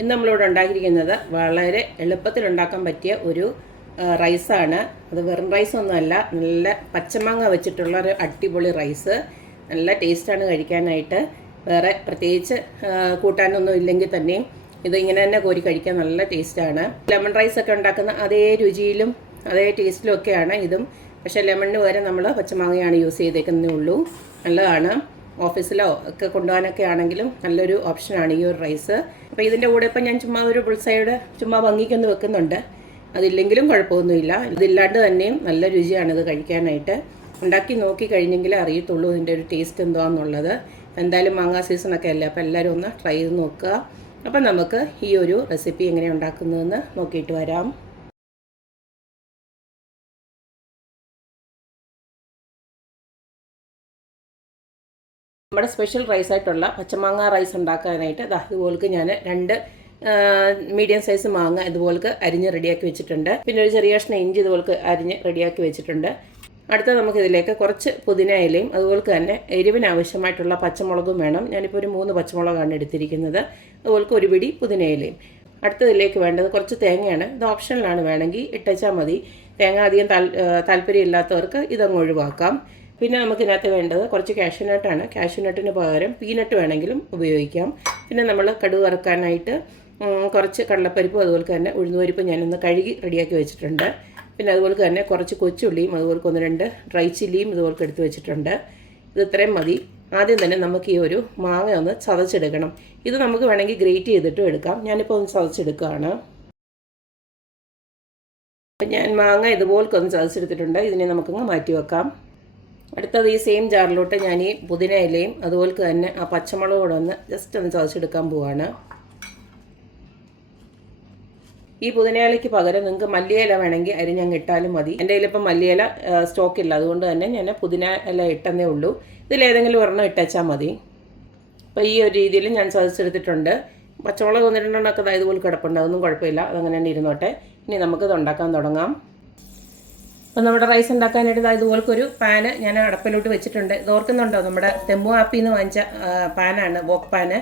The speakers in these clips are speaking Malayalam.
ഇന്ന് നമ്മളിവിടെ ഉണ്ടാക്കിയിരിക്കുന്നത് വളരെ എളുപ്പത്തിൽ ഉണ്ടാക്കാൻ പറ്റിയ ഒരു റൈസാണ്. അത് വെറും റൈസൊന്നുമല്ല, നല്ല പച്ചമാങ്ങ വെച്ചിട്ടുള്ള ഒരു അടിപൊളി റൈസ്. നല്ല ടേസ്റ്റാണ് കഴിക്കാനായിട്ട്. വേറെ പ്രത്യേകിച്ച് കൂട്ടാനൊന്നും ഇല്ലെങ്കിൽ തന്നെയും ഇത് ഇങ്ങനെ തന്നെ കോരി കഴിക്കാൻ നല്ല ടേസ്റ്റാണ്. ലെമൺ റൈസൊക്കെ ഉണ്ടാക്കുന്ന അതേ രുചിയിലും അതേ ടേസ്റ്റിലും ഒക്കെയാണ് ഇതും. പക്ഷേ ലെമണിന് പകരം നമ്മൾ പച്ചമാങ്ങയാണ് യൂസ് ചെയ്തേക്കുന്നേ ഉള്ളൂ. നല്ലതാണ്. ഓഫീസിലോ ഒക്കെ കൊണ്ടുപോകാനൊക്കെ ആണെങ്കിലും നല്ലൊരു ഓപ്ഷനാണ് ഈ ഒരു റൈസ്. അപ്പോൾ ഇതിൻ്റെ കൂടെ ഇപ്പം ഞാൻ ചുമ്മാ ഒരു ബുൾസൈഡ് ചുമ്മാ ഭംഗിക്കൊന്ന് വെക്കുന്നുണ്ട്. അതില്ലെങ്കിലും കുഴപ്പമൊന്നുമില്ല. ഇതില്ലാണ്ട് തന്നെയും നല്ല രുചിയാണ് ഇത് കഴിക്കാനായിട്ട്. ഉണ്ടാക്കി നോക്കി കഴിഞ്ഞെങ്കിലേ അറിയത്തുള്ളൂ ഇതിൻ്റെ ഒരു ടേസ്റ്റ് എന്താണെന്നുള്ളത്. എന്തായാലും മാങ്ങാ സീസണൊക്കെ അല്ലേ, അപ്പോൾ എല്ലാവരും ഒന്ന് ട്രൈ ചെയ്ത് നോക്കുക. അപ്പം നമുക്ക് ഈ ഒരു റെസിപ്പി എങ്ങനെ ഉണ്ടാക്കുന്നതെന്ന് നോക്കിയിട്ട് വരാം. നമ്മുടെ സ്പെഷ്യൽ റൈസായിട്ടുള്ള പച്ചമാങ്ങ റൈസ് ഉണ്ടാക്കാനായിട്ട് ഇതുപോലേക്ക് ഞാൻ 2 മീഡിയം സൈസ് മാങ്ങ ഇതുപോലേക്ക് അരിഞ്ഞ് റെഡിയാക്കി വെച്ചിട്ടുണ്ട്. പിന്നെ ഒരു ചെറിയ കഷ്ണം ഇഞ്ചി ഇതുപോലേക്ക് അരിഞ്ഞ് റെഡിയാക്കി വെച്ചിട്ടുണ്ട്. അടുത്ത നമുക്കിതിലേക്ക് കുറച്ച് പുതിന ഇലയും അതുപോലെ തന്നെ എരിവിന് ആവശ്യമായിട്ടുള്ള പച്ചമുളകും വേണം. ഞാനിപ്പോൾ ഒരു 3 പച്ചമുളകാണ് എടുത്തിരിക്കുന്നത്. അതുപോലെ ഒരു പിടി പുതിന ഇലയും. അടുത്തതിലേക്ക് വേണ്ടത് കുറച്ച് തേങ്ങയാണ്. ഇത് ഓപ്ഷനിലാണ്, വേണമെങ്കിൽ ഇട്ടച്ചാൽ മതി. തേങ്ങ അധികം താല്പര്യമില്ലാത്തവർക്ക് ഇതങ്ങ് ഒഴിവാക്കാം. പിന്നെ നമുക്കിതിനകത്ത് വേണ്ടത് കുറച്ച് കാഷ്യൂനട്ടാണ്. കാഷ്യൂനട്ടിന് പകരം പീനട്ട് വേണമെങ്കിലും ഉപയോഗിക്കാം. പിന്നെ നമ്മൾ കടുക് വറുക്കാനായിട്ട് കുറച്ച് കടലപ്പരിപ്പും അതുപോലെ തന്നെ ഉഴുന്നുപരിപ്പും ഞാനൊന്ന് കഴുകി റെഡിയാക്കി വെച്ചിട്ടുണ്ട്. പിന്നെ അതുപോലെ തന്നെ കുറച്ച് കൊച്ചുള്ളിയും അതുപോലെ 1-2 ഡ്രൈ ചില്ലിയും ഇതുപോലെ എടുത്ത് വെച്ചിട്ടുണ്ട്. ഇത് ഇത്രയും മതി. ആദ്യം തന്നെ നമുക്ക് ഈ ഒരു മാങ്ങ ഒന്ന് ചതച്ചെടുക്കണം. ഇത് നമുക്ക് വേണമെങ്കിൽ ഗ്രേറ്റ് ചെയ്തിട്ടും എടുക്കാം. ഞാനിപ്പോൾ ഒന്ന് ചതച്ചെടുക്കുകയാണ്. അപ്പം ഞാൻ മാങ്ങ ഇതുപോലൊക്കെ ഒന്ന് ചതച്ചെടുത്തിട്ടുണ്ട്. ഇതിനെ നമുക്കൊന്ന് മാറ്റി വെക്കാം. അടുത്തത് ഈ സെയിം ജാറിലോട്ട് ഞാൻ ഈ പുതിന ഇലയും അതുപോലെ തന്നെ ആ പച്ചമുളക് കൂടെ ഒന്ന് ജസ്റ്റ് ഒന്ന് ചതച്ചെടുക്കാൻ പോവാണ്. ഈ പുതിന ഇലയ്ക്ക് പകരം നിങ്ങൾക്ക് മല്ലിയില വേണമെങ്കിൽ അരിഞ്ഞങ്ങ് ഇട്ടാലും മതി. എൻ്റെ കയ്യിലിപ്പം മല്ലിയില സ്റ്റോക്കില്ല, അതുകൊണ്ട് തന്നെ ഞാൻ പുതിന ഇല ഇട്ടെന്നേ ഉള്ളൂ. ഇതിലേതെങ്കിലും ഒരെണ്ണം ഇട്ടച്ചാൽ മതി. അപ്പോൾ ഈ ഒരു രീതിയിൽ ഞാൻ ചതച്ചെടുത്തിട്ടുണ്ട്. പച്ചമുളക് 1-2 ഇതുപോലെ കിടപ്പുണ്ട്, അതൊന്നും കുഴപ്പമില്ല, അതങ്ങനെ തന്നെ ഇരുന്നോട്ടെ. ഇനി നമുക്കിത് ഉണ്ടാക്കാൻ തുടങ്ങാം. അപ്പോൾ നമ്മുടെ റൈസ് ഉണ്ടാക്കാനായിട്ട് ഇതുപോലത്തെ ഒരു പാന് ഞാൻ അടപ്പിലോട്ട് വെച്ചിട്ടുണ്ട്. ഇത് ഓർക്കുന്നുണ്ടോ, നമ്മുടെ തെമ്മു ആപ്പിൽ നിന്ന് വാങ്ങിച്ച പാനാണ്, വോക്ക് പാന്.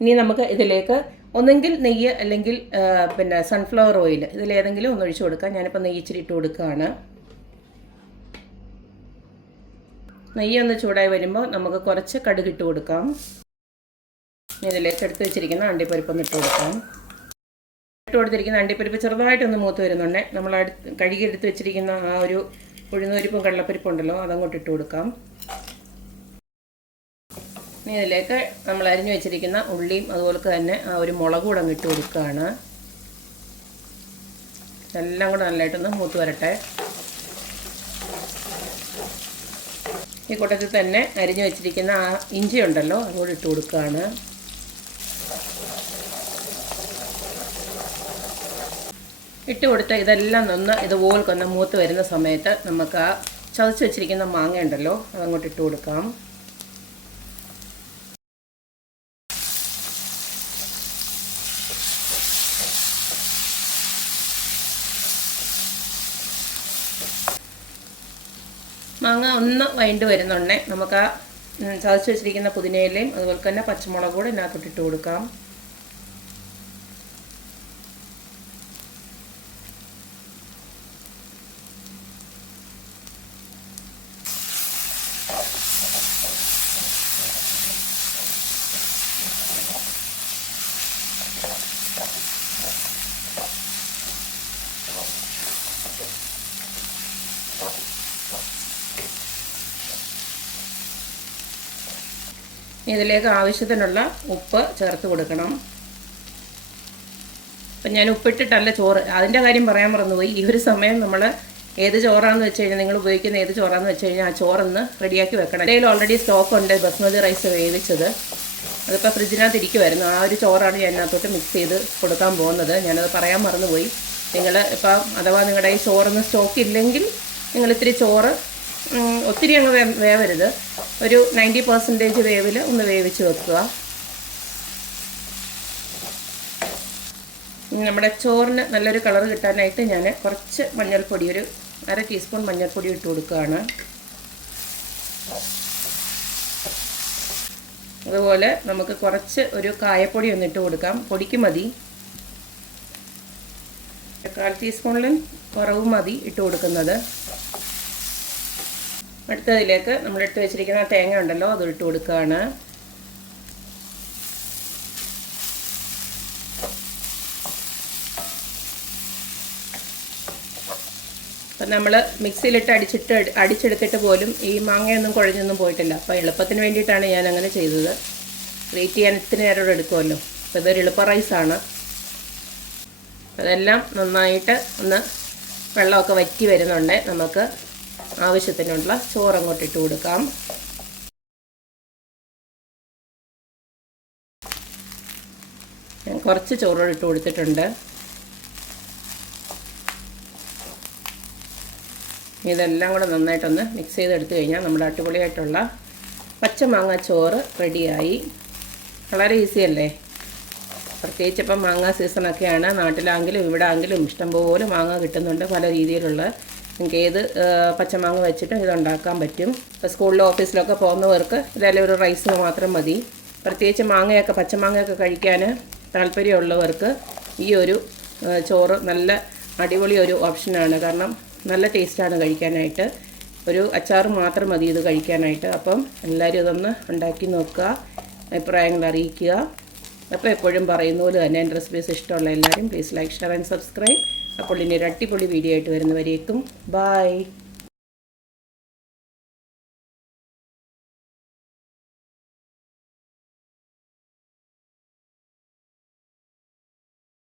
ഇനി നമുക്ക് ഇതിലേക്ക് ഒന്നെങ്കിൽ നെയ്യ് അല്ലെങ്കിൽ പിന്നെ സൺഫ്ലവർ ഓയിൽ, ഇതിലേതെങ്കിലും ഒന്ന് ഒഴിച്ചു കൊടുക്കാം. ഞാനിപ്പോൾ നെയ്യ് ഇച്ചിരി ഇട്ട് കൊടുക്കുകയാണ്. നെയ്യ് ഒന്ന് ചൂടായി വരുമ്പോൾ നമുക്ക് കുറച്ച് കടുക് ഇട്ട് കൊടുക്കാം. ഇതിലേക്ക് എടുത്ത് വെച്ചിരിക്കുന്ന അണ്ടിപ്പരിപ്പൊന്ന് ഇട്ട് കൊടുക്കാം. ഇട്ട് കൊടുത്തിരിക്കുന്ന അണ്ടിപ്പരിപ്പ് ചെറുതായിട്ടൊന്ന് മൂത്ത് വരുന്നുണ്ട്. നമ്മൾ കഴുകി എടുത്ത് വെച്ചിരിക്കുന്ന ആ ഒരു ഉഴുന്നുപരിപ്പും കടലപ്പരിപ്പും ഉണ്ടല്ലോ, അതങ്ങോട്ട് ഇട്ട് കൊടുക്കാം. ഇനി ഇതിലേക്ക് നമ്മൾ അരിഞ്ഞു വെച്ചിരിക്കുന്ന ഉള്ളിയും അതുപോലെ തന്നെ ആ ഒരു മുളക് കൂടെ അങ്ങ് ഇട്ട് കൊടുക്കുകയാണ്. എല്ലാം കൂടെ നല്ലതായിട്ടൊന്ന് മൂത്ത് വരട്ടെ. ഈ കൂട്ടത്തിൽ തന്നെ അരിഞ്ഞു വെച്ചിരിക്കുന്ന ആ ഇഞ്ചി ഉണ്ടല്ലോ, അതുകൂടെ ഇട്ട് കൊടുക്കുകയാണ്. ഇട്ട് കൊടുത്ത് ഇതെല്ലാം ഇതുപോലൊന്ന് മൂത്ത് വരുന്ന സമയത്ത് നമുക്ക് ആ ചതച്ച് വെച്ചിരിക്കുന്ന മാങ്ങ ഉണ്ടല്ലോ, അതങ്ങോട്ട് ഇട്ട് കൊടുക്കാം. മാങ്ങ ഒന്ന് വഴണ്ട് വരുന്നുണ്ടേ നമുക്ക് ആ ചതച്ച് വെച്ചിരിക്കുന്ന പുതിനയിലയും അതുപോലെ തന്നെ പച്ചമുളക് കൂടെ ഇതിനകത്തോട്ട് ഇട്ട് കൊടുക്കാം. ഇതിലേക്ക് ആവശ്യത്തിനുള്ള ഉപ്പ് ചേർത്ത് കൊടുക്കണം. അപ്പം ഞാൻ ഉപ്പിട്ടിട്ടല്ല ചോറ്, അതിൻ്റെ കാര്യം പറയാൻ മറന്നുപോയി. ഈ ഒരു സമയം നമ്മൾ ഏത് ചോറാണെന്ന് വെച്ച് കഴിഞ്ഞാൽ, നിങ്ങൾ ഉപയോഗിക്കുന്ന ഏത് ചോറാണെന്ന് വെച്ച് കഴിഞ്ഞാൽ ആ ചോറൊന്ന് റെഡിയാക്കി വെക്കണം. അതിൽ ഓൾറെഡി സ്റ്റോക്ക് ഉണ്ട് ബസ്മതി റൈസ് വേവിച്ചത്, അതിപ്പോൾ ഫ്രിഡ്ജിനകത്ത് ഇരിക്കുമായിരുന്നു. ആ ഒരു ചോറാണ് ഞാൻ അതിനകത്തോട്ട് മിക്സ് ചെയ്ത് കൊടുക്കാൻ പോകുന്നത്. ഞാനത് പറയാൻ മറന്നുപോയി. നിങ്ങൾ ഇപ്പം അഥവാ നിങ്ങളുടെ ഈ ചോറൊന്ന് സ്റ്റോക്ക് ഇല്ലെങ്കിൽ നിങ്ങൾ ഇത്തിരി ചോറ് ഒത്തിരി അങ്ങ് വേവരുത്, ഒരു 90% വേവിൽ ഒന്ന് വേവിച്ച് വെക്കുക. നമ്മുടെ ചോറിന് നല്ലൊരു കളർ കിട്ടാനായിട്ട് ഞാൻ കുറച്ച് മഞ്ഞൾപ്പൊടി, ഒരു 1/2 ടീസ്പൂൺ മഞ്ഞൾപ്പൊടി ഇട്ട് കൊടുക്കുകയാണ്. അതുപോലെ നമുക്ക് കുറച്ച് ഒരു കായപ്പൊടി ഒന്നിട്ട് കൊടുക്കാം. പൊടിക്ക് മതി. 1/4 ടീസ്പൂണിലും കുറവ് മതി ഇട്ട് കൊടുക്കുന്നത്. അടുത്തതിലേക്ക് നമ്മൾ ഇട്ട് വെച്ചിരിക്കുന്ന തേങ്ങ ഉണ്ടല്ലോ അത് ഇട്ട് കൊടുക്കുകയാണ്. അപ്പം നമ്മൾ മിക്സിയിലിട്ട് അടിച്ചെടുത്തിട്ട് പോലും ഈ മാങ്ങയൊന്നും കുഴഞ്ഞൊന്നും പോയിട്ടില്ല. അപ്പോൾ എളുപ്പത്തിന് വേണ്ടിയിട്ടാണ് ഞാൻ അങ്ങനെ ചെയ്തത്. വെയിറ്റ് ചെയ്യാൻ ഇത്തിരി നേരം എടുക്കുമല്ലോ. അപ്പോൾ ഇതൊരു എളുപ്പ റൈസാണ്. അതെല്ലാം നന്നായിട്ട് ഒന്ന് വെള്ളമൊക്കെ വറ്റി വരുന്നുണ്ട്. നമുക്ക് ആവശ്യത്തിനുള്ള ചോറ് അങ്ങോട്ട് ഇട്ട് കൊടുക്കാം. ഞാൻ കുറച്ച് ചോറ് ഇട്ട് കൊടുത്തിട്ടുണ്ട്. ഇതെല്ലാം കൂടെ നന്നായിട്ടൊന്ന് മിക്സ് ചെയ്തെടുത്തു കഴിഞ്ഞാൽ നമ്മുടെ അടിപൊളിയായിട്ടുള്ള പച്ചമാങ്ങ ചോറ് റെഡിയായി. വളരെ ഈസി അല്ലേ? പ്രത്യേകിച്ച് ഇപ്പം മാങ്ങ സീസണൊക്കെയാണ്. നാട്ടിലാണെങ്കിലും ഇവിടെ ആണെങ്കിലും ഇഷ്ടംപോലെ മാങ്ങ കിട്ടുന്നുണ്ട്. പല രീതിയിലുള്ള നിങ്ങൾക്ക് ഏത് പച്ചമാങ്ങ വെച്ചിട്ടും ഇതുണ്ടാക്കാൻ പറ്റും. ഇപ്പോൾ സ്കൂളിലും ഓഫീസിലൊക്കെ പോകുന്നവർക്ക് ഇതെല്ലാം ഒരു റൈസ് മാത്രം മതി. പ്രത്യേകിച്ച് മാങ്ങയൊക്കെ പച്ചമാങ്ങയൊക്കെ കഴിക്കാൻ താല്പര്യമുള്ളവർക്ക് ഈ ഒരു ചോറ് നല്ല അടിപൊളി ഒരു ഓപ്ഷനാണ്. കാരണം നല്ല ടേസ്റ്റാണ് കഴിക്കാനായിട്ട്. ഒരു അച്ചാർ മാത്രം മതി ഇത് കഴിക്കാനായിട്ട്. അപ്പം എല്ലാവരും ഇതൊന്ന് ഉണ്ടാക്കി നോക്കുക, അഭിപ്രായങ്ങൾ അറിയിക്കുക. അപ്പോൾ എപ്പോഴും പറയുന്ന പോലെ തന്നെ എൻ്റെ റെസിപ്പീസ് ഇഷ്ടമുള്ള എല്ലാവരും please like, share and subscribe. അപ്പോൾ ഇനി ഒരു അടിപൊളി വീഡിയോ ആയിട്ട് വരുന്നവരേക്കും ബൈ.